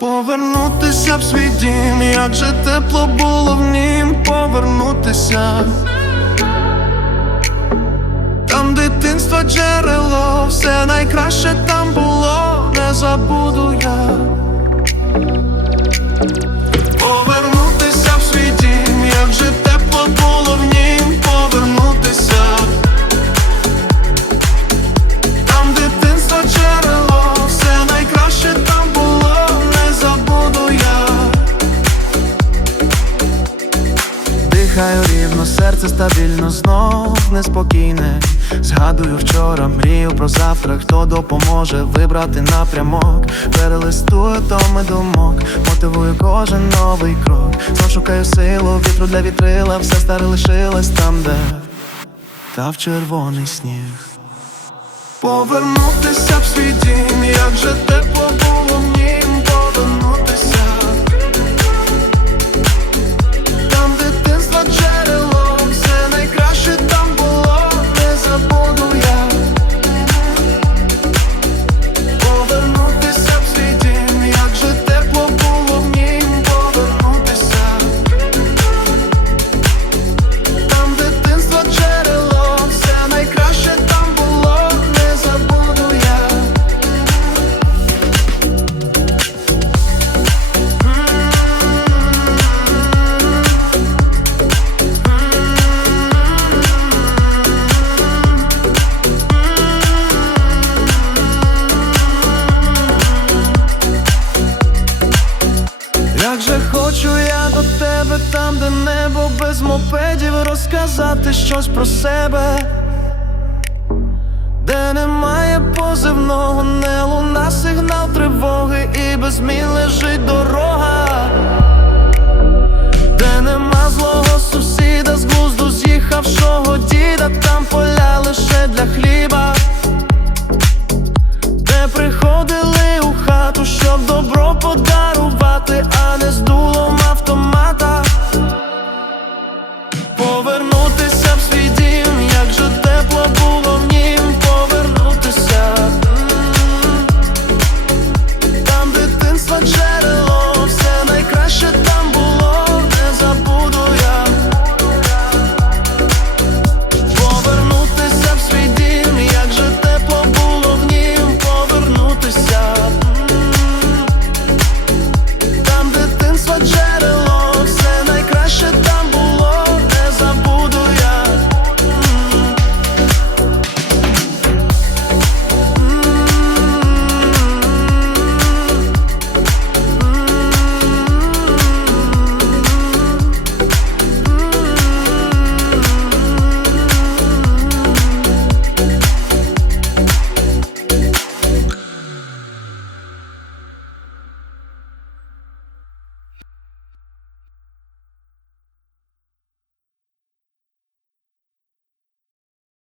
Повернутися в свій дім, як же тепло було в нім повернутися. Там дитинство джерело, все найкраще там було, не забуду я. Дихаю серце стабільно, знов неспокійне. Згадую вчора, мрію про завтра, хто допоможе вибрати напрямок. Перелистую томи думок, мотивую кожен новий крок. Знов шукаю силу, вітру для вітрила, все старе лишилось там, де та в червоний сніг. Повернутися в свій дім, як же тепло було в нім повернутися. Хочу я до тебе, там, де небо без мопедів, розказати щось про себе, де немає позивного, не луна, сигнал тривоги, і без змін лежить дорога, подарувати, а не з дулом автомата.